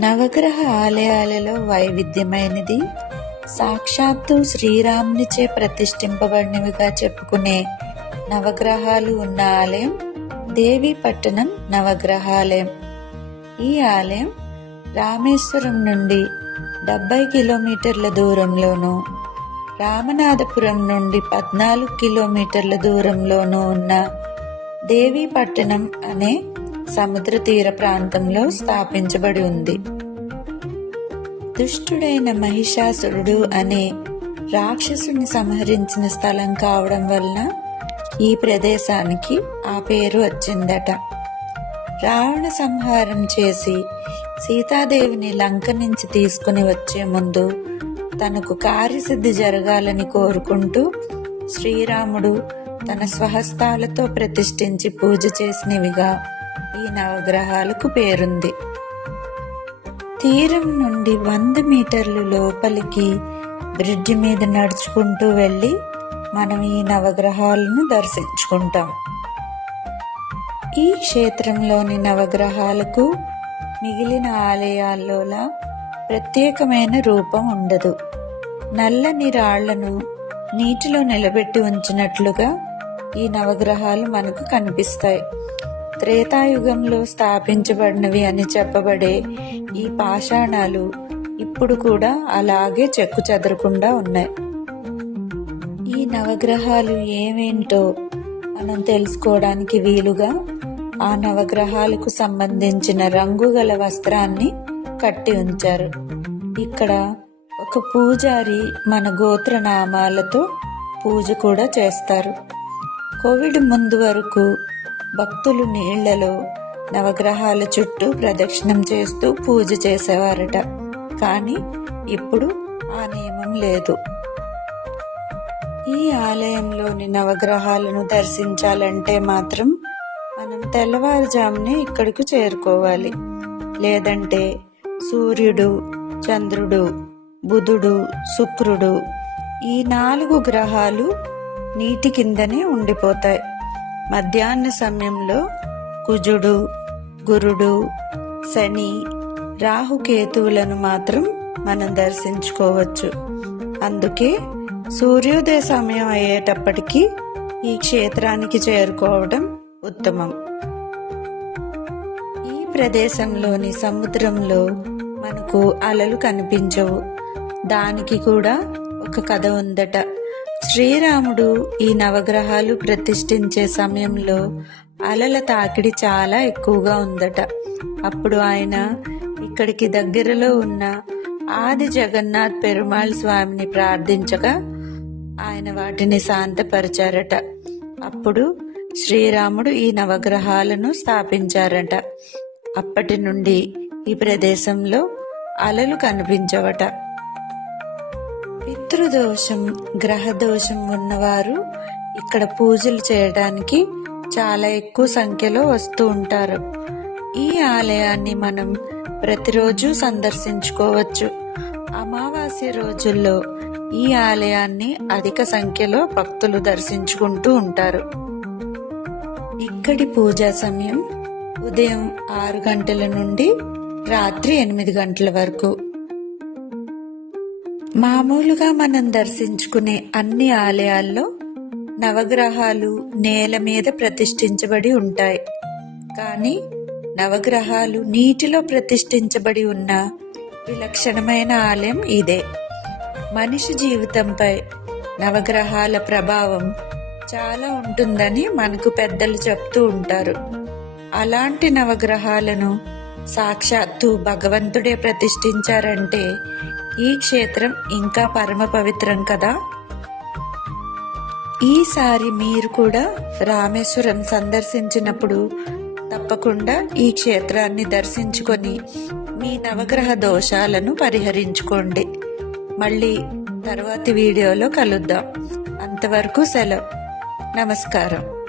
నవగ్రహ ఆలయాలలో వైవిధ్యమైనది. సాక్షాత్తు శ్రీరామునిచే ప్రతిష్ఠింపబడినవిగా చెప్పుకునే నవగ్రహాలు ఉన్న ఆలయం దేవీపట్టణం నవగ్రహాలయం. ఈ ఆలయం రామేశ్వరం నుండి డెబ్బై కిలోమీటర్ల దూరంలోనూ రామనాథపురం నుండి పద్నాలుగు కిలోమీటర్ల దూరంలోనూ ఉన్న దేవీపట్టణం అనే సముద్ర తీర ప్రాంతంలో స్థాపించబడి ఉంది. దుష్టుడైన మహిషాసురుడు అనే రాక్షసుని సంహరించిన స్థలం కావడం వలన ఈ ప్రదేశానికి ఆ పేరు వచ్చిందట. రావణ సంహారం చేసి సీతాదేవిని లంక నుంచి తీసుకుని వచ్చే ముందు తనకు కార్యసిద్ధి జరగాలని కోరుకుంటూ శ్రీరాముడు తన స్వహస్తాలతో ప్రతిష్ఠించి పూజ చేసినవిగా ఈ నవగ్రహాలకు పేరుంది. తీరం నుండి వంద మీటర్లు లోపలికి బ్రిడ్జి మీద నడుచుకుంటూ వెళ్ళి మనం ఈ నవగ్రహాలను దర్శించుకుంటాం. ఈ క్షేత్రంలోని నవగ్రహాలకు మిగిలిన ఆలయాల్లోలా ప్రత్యేకమైన రూపం ఉండదు. నల్లని రాళ్ళను నీటిలో నిలబెట్టి ఉంచినట్లుగా ఈ నవగ్రహాలు మనకు కనిపిస్తాయి. త్రేతాయుగంలో స్థాపించబడినవి అని చెప్పబడే ఈ పాషాణాలు ఇప్పుడు కూడా అలాగే చెక్కు చెదరకుండా ఉన్నాయి. ఈ నవగ్రహాలు ఏమేంటో మనం తెలుసుకోవడానికి వీలుగా ఆ నవగ్రహాలకు సంబంధించిన రంగుగల వస్త్రాన్ని కట్టి ఉంచారు. ఇక్కడ ఒక పూజారి మన గోత్ర నామాలతో పూజ కూడా చేస్తారు. కోవిడ్ ముందు వరకు భక్తులు నీళ్ళలో నవగ్రహాల చుట్టూ ప్రదక్షిణం చేస్తూ పూజ చేసేవారట. కానీ ఇప్పుడు ఆ నియమం లేదు. ఈ ఆలయంలోని నవగ్రహాలను దర్శించాలంటే మాత్రం మనం తెల్లవారుజామునే ఇక్కడికి చేరుకోవాలి. లేదంటే సూర్యుడు చంద్రుడు బుధుడు శుక్రుడు ఈ నాలుగు గ్రహాలు నీటి కిందనే ఉండిపోతాయి. మధ్యాహ్న సమయంలో కుజుడు గురుడు శని రాహుకేతువులను మాత్రం మనం దర్శించుకోవచ్చు. అందుకే సూర్యోదయ సమయం అయ్యేటప్పటికీ ఈ క్షేత్రానికి చేరుకోవడం ఉత్తమం. ఈ ప్రదేశంలోని సముద్రంలో మనకు అలలు కనిపించవు. దానికి కూడా ఒక కథ ఉందట. శ్రీరాముడు ఈ నవగ్రహాలు ప్రతిష్ఠించే సమయంలో అలల తాకిడి చాలా ఎక్కువగా ఉందట. అప్పుడు ఆయన ఇక్కడికి దగ్గరలో ఉన్న ఆది జగన్నాథ్ పెరుమాళ్ స్వామిని ప్రార్థించగా ఆయన వాటిని శాంతపరిచారట. అప్పుడు శ్రీరాముడు ఈ నవగ్రహాలను స్థాపించారట. అప్పటి నుండి ఈ ప్రదేశంలో అలలు కనిపించవట. పితృదోషం గ్రహదోషం ఉన్నవారు ఇక్కడ పూజలు చేయడానికి చాలా ఎక్కువ సంఖ్యలో వస్తూ ఉంటారు. ఈ ఆలయాన్ని మనం ప్రతిరోజు సందర్శించుకోవచ్చు. అమావాస్య రోజుల్లో ఈ ఆలయాన్ని అధిక సంఖ్యలో భక్తులు దర్శించుకుంటూ ఉంటారు. ఇక్కడి పూజా సమయం ఉదయం ఆరు గంటల నుండి రాత్రి ఎనిమిది గంటల వరకు. మామూలుగా మనం దర్శించుకునే అన్ని ఆలయాల్లో నవగ్రహాలు నేల మీద ప్రతిష్ఠించబడి ఉంటాయి. కానీ నవగ్రహాలు నీటిలో ప్రతిష్ఠించబడి ఉన్న విలక్షణమైన ఆలయం ఇదే. మనిషి జీవితంపై నవగ్రహాల ప్రభావం చాలా ఉంటుందని మనకు పెద్దలు చెప్తూ ఉంటారు. అలాంటి నవగ్రహాలను సాక్షాత్తు భగవంతుడే ప్రతిష్ఠించారంటే ఈ క్షేత్రం ఇంకా పరమ పవిత్రం కదా? ఈసారి మీరు కూడా రామేశ్వరం సందర్శించినప్పుడు తప్పకుండా ఈ క్షేత్రాన్ని దర్శించుకొని మీ నవగ్రహ దోషాలను పరిహరించుకోండి. మళ్ళీ తర్వాతి వీడియోలో కలుద్దాం. అంతవరకు సెలవు. నమస్కారం.